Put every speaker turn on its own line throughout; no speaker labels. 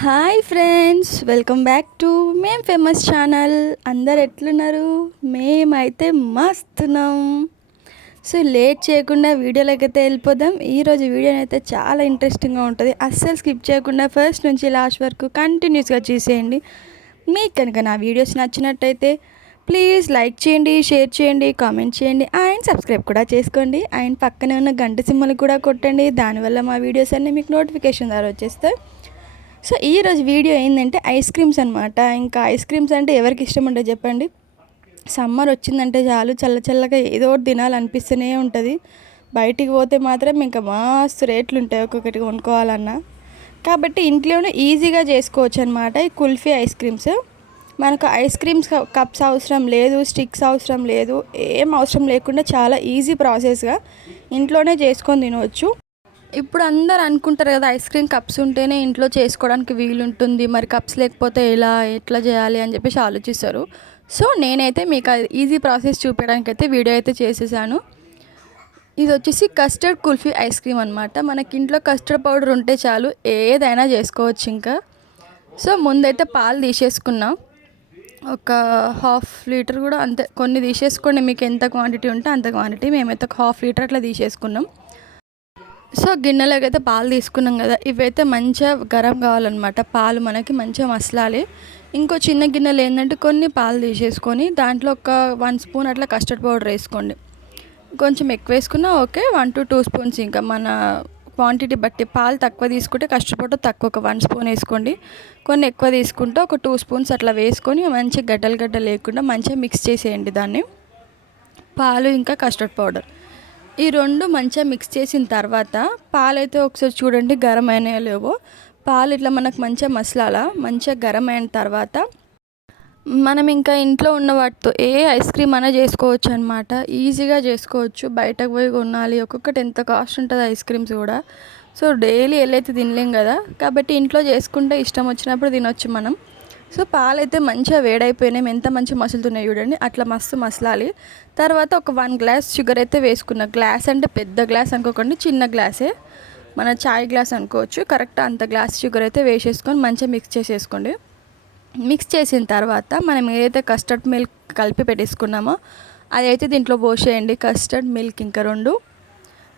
Hi friends welcome back to Mem famous channel. అందరు ఎట్లున్నారు? మేమైతే మస్తున్నాం. సో లేట్ చేయకుండా వీడియోలోకి అయితే వెళ్ళిపోదాం. ఈరోజు వీడియో అయితే చాలా ఇంట్రెస్టింగ్గా ఉంటుంది. అస్సలు స్కిప్ చేయకుండా ఫస్ట్ నుంచి లాస్ట్ వరకు కంటిన్యూస్గా చూసేయండి. మీకు కనుక నా వీడియోస్ నచ్చినట్టయితే ప్లీజ్ లైక్ చేయండి షేర్ చేయండి కామెంట్ చేయండి అండ్ సబ్స్క్రైబ్ కూడా చేసుకోండి. అండ్ పక్కనే ఉన్న గంట సింహలు కూడా కొట్టండి. దానివల్ల మా వీడియోస్ అన్నీ మీకు నోటిఫికేషన్ ద్వారా వచ్చేస్తాయి. సో ఈరోజు వీడియో ఏంటంటే ఐస్ క్రీమ్స్ అనమాట ఇంకా ఐస్ క్రీమ్స్ అంటే ఎవరికి ఇష్టం ఉంటుంది చెప్పండి. సమ్మర్ వచ్చిందంటే చాలు చల్ల చల్లగా ఏదో ఒకటి తినాలనిపిస్తూనే ఉంటుంది. బయటికి పోతే మాత్రం ఇంకా మస్తు రేట్లు ఉంటాయి ఒక్కొక్కటి కొనుక్కోవాలన్నా. కాబట్టి ఇంట్లోనే ఈజీగా చేసుకోవచ్చు అనమాట ఈ కుల్ఫీ ఐస్ క్రీమ్స్. మనకు ఐస్ క్రీమ్స్ కప్స్ అవసరం లేదు స్టిక్స్ అవసరం లేదు ఏం అవసరం లేకుండా చాలా ఈజీ ప్రాసెస్గా ఇంట్లోనే చేసుకొని తినవచ్చు ఇప్పుడు అందరు అనుకుంటారు కదా ఐస్ క్రీమ్ కప్స్ ఉంటేనే ఇంట్లో చేసుకోవడానికి వీలుంటుంది మరి కప్స్ లేకపోతే ఎలా ఎట్లా చేయాలి అని చెప్పేసి ఆలోచిస్తారు. సో నేనైతే మీకు అది ఈజీ ప్రాసెస్ చూపించడానికి అయితే వీడియో అయితే చేసేసాను. ఇది వచ్చేసి కస్టర్డ్ కుల్ఫీ ఐస్ క్రీమ్ అనమాట మనకి ఇంట్లో కస్టర్డ్ పౌడర్ ఉంటే చాలు ఏదైనా చేసుకోవచ్చు ఇంకా. సో ముందైతే పాలు తీసేసుకున్నాం. ఒక హాఫ్ లీటర్ కూడా అంతే కొన్ని తీసేసుకోండి మీకు ఎంత క్వాంటిటీ ఉంటే అంత క్వాంటిటీ. మేమైతే ఒక హాఫ్ లీటర్ అట్లా తీసేసుకున్నాం. సో గిన్నెలోకి అయితే పాలు తీసుకున్నాం కదా ఇవైతే మంచిగా గరం కావాలన్నమాట. పాలు మనకి మంచిగా మసలాలి. ఇంకో చిన్న గిన్నెలు ఏంటంటే కొన్ని పాలు తీసేసుకొని దాంట్లో ఒక వన్ స్పూన్ అట్లా కస్టర్డ్ పౌడర్ వేసుకోండి. కొంచెం ఎక్కువ వేసుకున్నా okay one to two spoons ఇంకా మన క్వాంటిటీ బట్టి పాలు తక్కువ తీసుకుంటే కస్టర్డ్ పౌడర్ తక్కువ ఒక వన్ స్పూన్ వేసుకోండి. కొన్ని ఎక్కువ తీసుకుంటే ఒక టూ స్పూన్స్ అట్లా వేసుకొని మంచిగా గడ్డలు గడ్డలు లేకుండా మంచిగా మిక్స్ చేసేయండి దాన్ని. పాలు ఇంకా కస్టర్డ్ పౌడర్. ఈ రెండు మంచిగా మిక్స్ చేసిన తర్వాత పాలైతే ఒకసారి చూడండి గరం అయినాయో లేవో. పాలు ఇట్లా మనకు మంచిగా మసలాల మంచిగా గరం అయిన తర్వాత మనం ఇంకా ఇంట్లో ఉన్న వాటితో ఏ ఐస్ క్రీమ్ అయినా చేసుకోవచ్చు అనమాట ఈజీగా చేసుకోవచ్చు. బయటకు పోయి కొనాలి. ఒక్కొక్కటి ఎంత కాస్ట్ ఉంటుంది ఐస్ క్రీమ్స్ కూడా. సో డైలీ వెళ్ళైతే తినలేం కదా. కాబట్టి ఇంట్లో చేసుకుంటే ఇష్టం వచ్చినప్పుడు తినొచ్చు మనం. సో పాలు అయితే మంచిగా వేడైపోయినాయి ఎంత మంచి మసులుతున్నాయి చూడండి అట్లా మస్తు మసలాలి. తర్వాత ఒక వన్ గ్లాస్ షుగర్ అయితే వేసుకున్న గ్లాస్ అంటే పెద్ద గ్లాస్ అనుకోకండి చిన్న గ్లాసే. మన చాయ్ గ్లాస్ అనుకోవచ్చు కరెక్ట్ అంత గ్లాస్ షుగర్ అయితే వేసేసుకొని మంచిగా మిక్స్ చేసేసుకోండి. మిక్స్ చేసిన తర్వాత మనం ఏదైతే కస్టర్డ్ మిల్క్ కలిపి పెట్టేసుకున్నామో అదైతే దీంట్లో పోసేయండి కస్టర్డ్ మిల్క్ ఇంకా రెండు.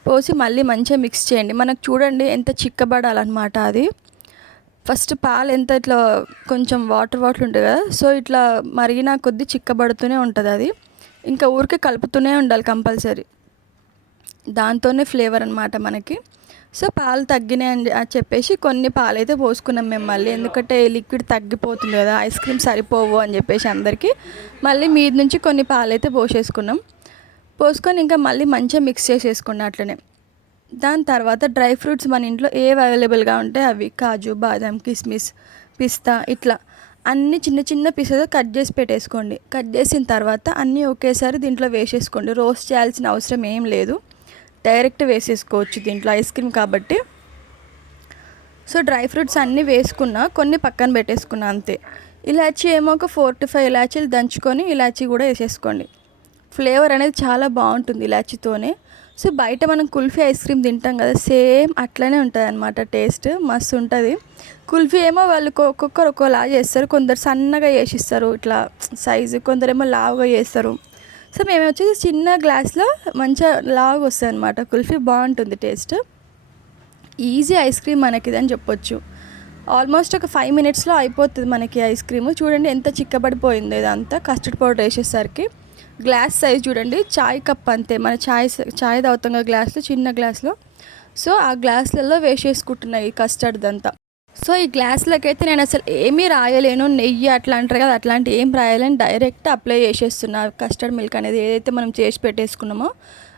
పోసి మళ్ళీ మంచిగా మిక్స్ చేయండి. మనకు చూడండి ఎంత చిక్కబడాలన్నమాట అది. ఫస్ట్ పాలు ఎంత ఇట్లా కొంచెం వాటర్ వాటర్ ఉంటుంది కదా సో ఇట్లా మరిగిన కొద్దీ చిక్కబడుతూనే ఉంటుంది అది. ఇంకా ఊరికే కలుపుతూనే ఉండాలి కంపల్సరీ. దాంతోనే ఫ్లేవర్ అనమాట మనకి. సో పాలు తగ్గినాయి అని చెప్పేసి కొన్ని పాలు అయితే పోసుకున్నాం మేము మళ్ళీ. ఎందుకంటే లిక్విడ్ తగ్గిపోతుంది కదా ఐస్ క్రీమ్ సరిపోవు అని చెప్పేసి అందరికీ. మళ్ళీ మీది నుంచి కొన్ని పాలు అయితే పోసేసుకున్నాం. పోసుకొని ఇంకా మళ్ళీ మంచిగా మిక్స్ చేసేసుకున్నాం అట్లనే. దాని తర్వాత డ్రై ఫ్రూట్స్ మన ఇంట్లో ఏవి అవైలబుల్గా ఉంటే అవి కాజు బాదం కిస్మిస్ పిస్తా ఇట్లా అన్ని చిన్న చిన్న పీసెస్ కట్ చేసి పెట్టేసుకోండి. కట్ చేసిన తర్వాత అన్నీ ఒకేసారి దీంట్లో వేసేసుకోండి. రోస్ట్ చేయాల్సిన అవసరం ఏం లేదు. డైరెక్ట్ వేసేసుకోవచ్చు దీంట్లో ఐస్ క్రీమ్ కాబట్టి. సో డ్రై ఫ్రూట్స్ అన్నీ వేసుకున్నా కొన్ని పక్కన పెట్టేసుకున్నా అంతే. ఇలాచీ ఏమో ఒక ఫోర్ టు ఫైవ్ ఇలాచీలు దంచుకొని ఇలాచీ కూడా వేసేసుకోండి. ఫ్లేవర్ అనేది చాలా బాగుంటుంది ఇలాచీతోనే. సో బయట మనం కుల్ఫీ ఐస్ క్రీమ్ తింటాం కదా సేమ్ అట్లనే ఉంటుంది అనమాట టేస్ట్ మస్తు ఉంటుంది. కుల్ఫీ ఏమో వాళ్ళు ఒక్కొక్కరు ఒక్కోలా చేస్తారు కొందరు సన్నగా చేసిస్తారు ఇట్లా సైజు కొందరేమో లావుగా చేస్తారు. సో మేము వచ్చేసి చిన్న గ్లాస్లో మంచిగా లావుగా వస్తుంది అనమాట కుల్ఫీ బాగుంటుంది టేస్ట్. ఈజీ ఐస్ క్రీమ్ మనకి అని చెప్పొచ్చు. ఆల్మోస్ట్ ఒక ఫైవ్ మినిట్స్లో అయిపోతుంది మనకి ఐస్ క్రీమ్. చూడండి ఎంత చిక్కబడిపోయిందో ఇదంతా కస్టర్డ్ పౌడర్ వేసేసరికి. గ్లాస్ సైజ్ చూడండి. చాయ్ కప్ అంతే. మన చాయ్ చాయ్ తాగుతాం కదా గ్లాస్లో చిన్న గ్లాస్లో. సో ఆ గ్లాసులలో వేసేసుకుంటున్నాయి కస్టర్డ్ అంతా సో ఈ గ్లాసులకి అయితే నేను అసలు ఏమీ రాయలేను. నెయ్యి అట్లా అంటారు కదా అట్లాంటి ఏం రాయలేను. డైరెక్ట్ అప్లై చేసేస్తున్నా. కస్టర్డ్ మిల్క్ అనేది ఏదైతే మనం చేసి పెట్టేసుకున్నామో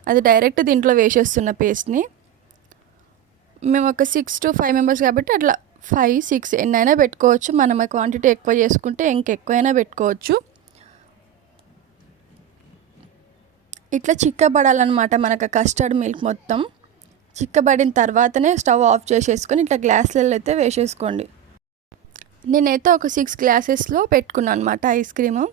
అది డైరెక్ట్ దీంట్లో వేసేస్తున్న పేస్ట్ని. మేము ఒక సిక్స్ టు ఫైవ్ మెంబర్స్ కాబట్టి అట్లా ఫైవ్ సిక్స్ ఎన్నైనా పెట్టుకోవచ్చు. మనం క్వాంటిటీ ఎక్కువ చేసుకుంటే ఇంకెక్కువైనా పెట్టుకోవచ్చు. ఇట్లా చిక్కబడాలన్నమాట మనకు కస్టర్డ్ మిల్క్ మొత్తం. చిక్కబడిన తర్వాతనే స్టవ్ ఆఫ్ చేసేసుకొని ఇట్లా గ్లాసులలో అయితే వేసేసుకోండి. నేనైతే ఒక సిక్స్ గ్లాసెస్లో పెట్టుకున్నాను అనమాట ఐస్ క్రీము.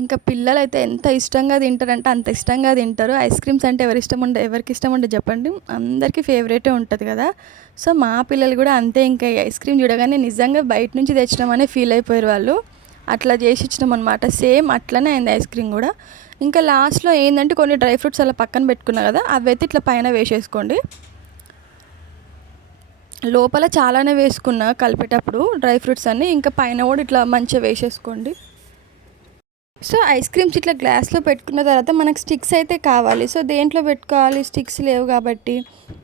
ఇంకా పిల్లలు అయితే ఎంత ఇష్టంగా తింటారంటే అంత ఇష్టంగా తింటారు. ఐస్ క్రీమ్స్ అంటే ఎవరి ఇష్టం ఉండే ఎవరికి ఇష్టం ఉండే చెప్పండి. అందరికీ ఫేవరెటే ఉంటుంది కదా. సో మా పిల్లలు కూడా అంతే ఇంకా ఐస్ క్రీమ్ చూడగానే నిజంగా బయట నుంచి తెచ్చినామనే ఫీల్ అయిపోయారు వాళ్ళు. అట్లా చేసి ఇచ్చినాం అనమాట సేమ్ అట్లనే అయింది ఐస్ క్రీమ్ కూడా. ఇంకా లాస్ట్లో ఏంటంటే కొన్ని డ్రై ఫ్రూట్స్ అలా పక్కన పెట్టుకున్నా కదా అవి అయితే ఇట్లా పైన వేసేసుకోండి. లోపల చాలానే వేసుకున్నా కలిపేటప్పుడు డ్రై ఫ్రూట్స్ అన్నీ ఇంకా పైన కూడా ఇట్లా మంచిగా వేసేసుకోండి. సో ఐస్ క్రీమ్స్ ఇట్లా గ్లాస్లో పెట్టుకున్న తర్వాత మనకు స్టిక్స్ అయితే కావాలి. సో దేంట్లో పెట్టుకోవాలి? స్టిక్స్ లేవు కాబట్టి.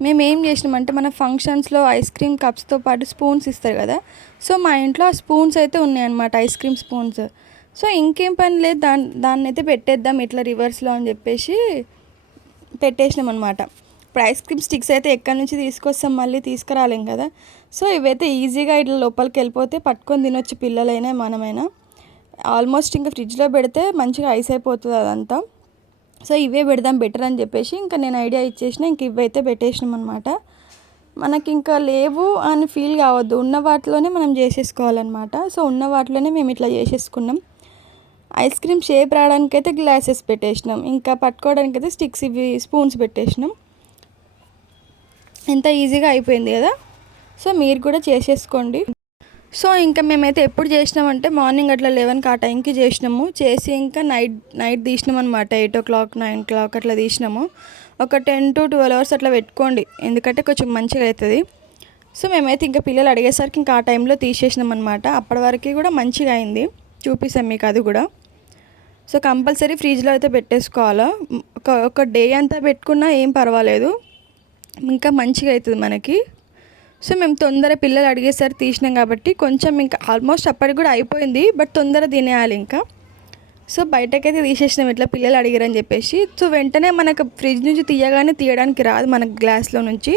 మేము ఏం చేసినామంటే మన ఫంక్షన్స్లో ఐస్ క్రీమ్ కప్స్తో పాటు స్పూన్స్ ఇస్తారు కదా? సో మా ఇంట్లో ఆ స్పూన్స్ అయితే ఉన్నాయన్నమాట ఐస్ క్రీమ్ స్పూన్స్. సో ఇంకేం పని లేదు. దాని దాన్ని అయితే పెట్టేద్దాం ఇట్లా రివర్స్లో అని చెప్పేసి పెట్టేసినాం అనమాట ఇప్పుడు ఐస్ క్రీమ్ స్టిక్స్ అయితే ఎక్కడి నుంచి తీసుకొస్తాం? మళ్ళీ తీసుకురాలేం కదా? సో ఇవైతే ఈజీగా ఇట్లా లోపలికి వెళ్ళిపోతే పట్టుకొని తినొచ్చు పిల్లలైనా మనమైనా. ఆల్మోస్ట్ ఇంకా ఫ్రిడ్జ్లో పెడితే మంచిగా ఐస్ అయిపోతుంది అదంతా. సో ఇవే పెడదాం బెటర్ అని చెప్పేసి ఇంకా నేను ఐడియా ఇచ్చేసిన ఇంక ఇవైతే పెట్టేసినాం అనమాట మనకి ఇంకా లేవు అని ఫీల్ కావద్దు. ఉన్న వాటిలోనే మనం చేసేసుకోవాలన్నమాట. సో ఉన్న వాటిలోనే మేము ఇట్లా చేసేసుకున్నాం. ఐస్ క్రీమ్ షేప్ రావడానికి అయితే గ్లాసెస్ పెట్టేసినాం. ఇంకా పట్టుకోవడానికి అయితే స్టిక్స్ ఇవి స్పూన్స్ పెట్టేసినాం. ఎంత ఈజీగా అయిపోయింది కదా? సో మీరు కూడా చేసేసుకోండి. సో ఇంకా మేమైతే ఎప్పుడు చేసినామంటే మార్నింగ్ అట్లా లెవెన్కి ఆ టైంకి చేసినాము. చేసి ఇంకా నైట్ నైట్ తీసినాం అనమాట eight o'clock nine clock అట్లా తీసినాము. ఒక టెన్ టు ట్వెల్వ్ అవర్స్ అట్లా పెట్టుకోండి ఎందుకంటే కొంచెం మంచిగా అవుతుంది సో మేమైతే ఇంకా పిల్లలు అడిగేసరికి ఇంకా ఆ టైంలో తీసేసినాం అనమాట అప్పటి వరకు కూడా మంచిగా అయింది. చూపిస్తాం మీకు అది కూడా. సో కంపల్సరీ ఫ్రిడ్జ్లో అయితే పెట్టేసుకోవాలా. ఒక ఒక డే అంతా పెట్టుకున్నా ఏం పర్వాలేదు. ఇంకా మంచిగా అవుతుంది మనకి. సో మేము తొందర పిల్లలు అడిగేసరి తీసినాం కాబట్టి కొంచెం ఇంకా ఆల్మోస్ట్ అప్పటికి కూడా అయిపోయింది బట్ తొందర తినేయాలి ఇంకా. సో బయటకైతే తీసేసినాం ఇట్లా పిల్లలు అడిగారని చెప్పేసి. సో వెంటనే మనకు ఫ్రిడ్జ్ నుంచి తీయగానే తీయడానికి రాదు మనకు గ్లాస్లో నుంచి.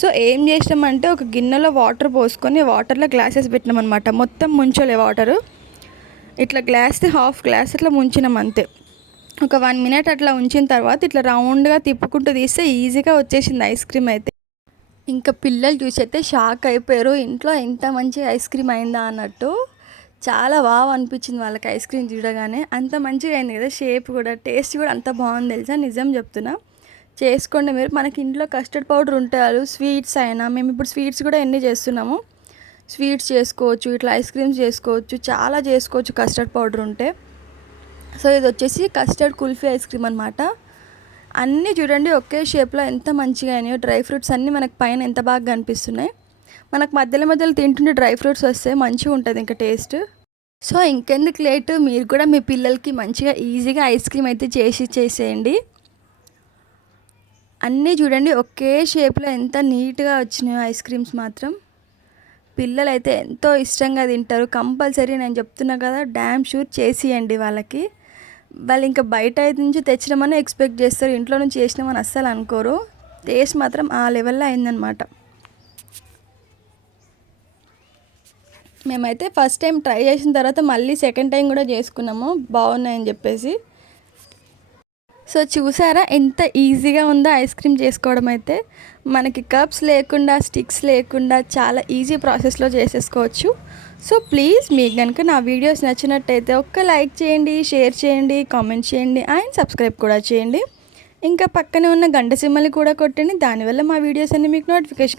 సో ఏం చేసినామంటే ఒక గిన్నెలో వాటర్ పోసుకొని వాటర్లో గ్లాసెస్ పెట్టినాం అనమాట మొత్తం ముంచలే వాటరు. ఇట్లా గ్లాస్ హాఫ్ గ్లాస్ ఇట్లా ముంచినాం అంతే. ఒక వన్ మినిట్ అట్లా ఉంచిన తర్వాత ఇట్లా రౌండ్గా తిప్పుకుంటూ తీస్తే ఈజీగా వచ్చేసింది ఐస్ క్రీమ్ అయితే. ఇంకా పిల్లలు చూసి అయితే షాక్ అయిపోయారు. ఇంట్లో ఎంత మంచి ఐస్ క్రీమ్ అయిందా? అన్నట్టు చాలా బాగా అనిపించింది వాళ్ళకి ఐస్ క్రీమ్ చూడగానే. అంత మంచిగా అయింది కదా షేప్ కూడా టేస్ట్ కూడా అంత బాగుంది తెలుసా? నిజం చెప్తున్నా. చేసుకోండి మీరు. మనకి ఇంట్లో కస్టర్డ్ పౌడర్ ఉంటారు స్వీట్స్ అయినా. మేము ఇప్పుడు స్వీట్స్ కూడా ఎన్ని చేస్తున్నాము? స్వీట్స్ చేసుకోవచ్చు ఇట్లా ఐస్ క్రీమ్స్ చేసుకోవచ్చు చాలా చేసుకోవచ్చు కస్టర్డ్ పౌడర్ ఉంటే. సో ఇది వచ్చేసి కస్టర్డ్ కుల్ఫీ ఐస్ క్రీమ్ అనమాట అన్నీ చూడండి ఒకే షేప్లో ఎంత మంచిగా అయినాయో డ్రై ఫ్రూట్స్ అన్నీ మనకు పైన ఎంత బాగా కనిపిస్తున్నాయి. మనకు మధ్యలో మధ్యలో తింటుంటే డ్రై ఫ్రూట్స్ వస్తే మంచిగా ఉంటుంది ఇంకా టేస్ట్. సో ఇంకెందుకు లేట్? మీరు కూడా మీ పిల్లలకి మంచిగా ఈజీగా ఐస్ క్రీమ్ అయితే చేసి చేసేయండి అన్నీ చూడండి ఒకే షేప్లో ఎంత నీట్గా వచ్చినాయో ఐస్ క్రీమ్స్ మాత్రం. పిల్లలు అయితే ఎంతో ఇష్టంగా తింటారు. కంపల్సరీ నేను చెప్తున్నా కదా డ్యామ్ షూర్ చేసియండి వాళ్ళకి. వాళ్ళు ఇంకా బయట నుంచి తెచ్చినామని ఎక్స్పెక్ట్ చేస్తారు. ఇంట్లో నుంచి చేసినామని అస్సలు అనుకోరు. టేస్ట్ మాత్రం ఆ లెవెల్లో అయిందనమాట మేమైతే ఫస్ట్ టైం ట్రై చేసిన తర్వాత మళ్ళీ సెకండ్ టైం కూడా చేసుకున్నాము. బాగున్నాయని చెప్పేసి. సో చూసారా ఎంత ఈజీగా ఉందో ఐస్ క్రీమ్ చేసుకోవడం అయితే. మనకి కప్స్ లేకుండా స్టిక్స్ లేకుండా చాలా ఈజీ ప్రాసెస్లో చేసేసుకోవచ్చు. సో ప్లీజ్ మీకు కనుక నా వీడియోస్ నచ్చినట్టయితే ఒక్క లైక్ చేయండి షేర్ చేయండి కామెంట్ చేయండి అండ్ సబ్స్క్రైబ్ కూడా చేయండి. ఇంకా పక్కనే ఉన్న గంట సిమ్మల్ని కూడా కొట్టండి. దానివల్ల మా వీడియోస్ అన్ని మీకు నోటిఫికేషన్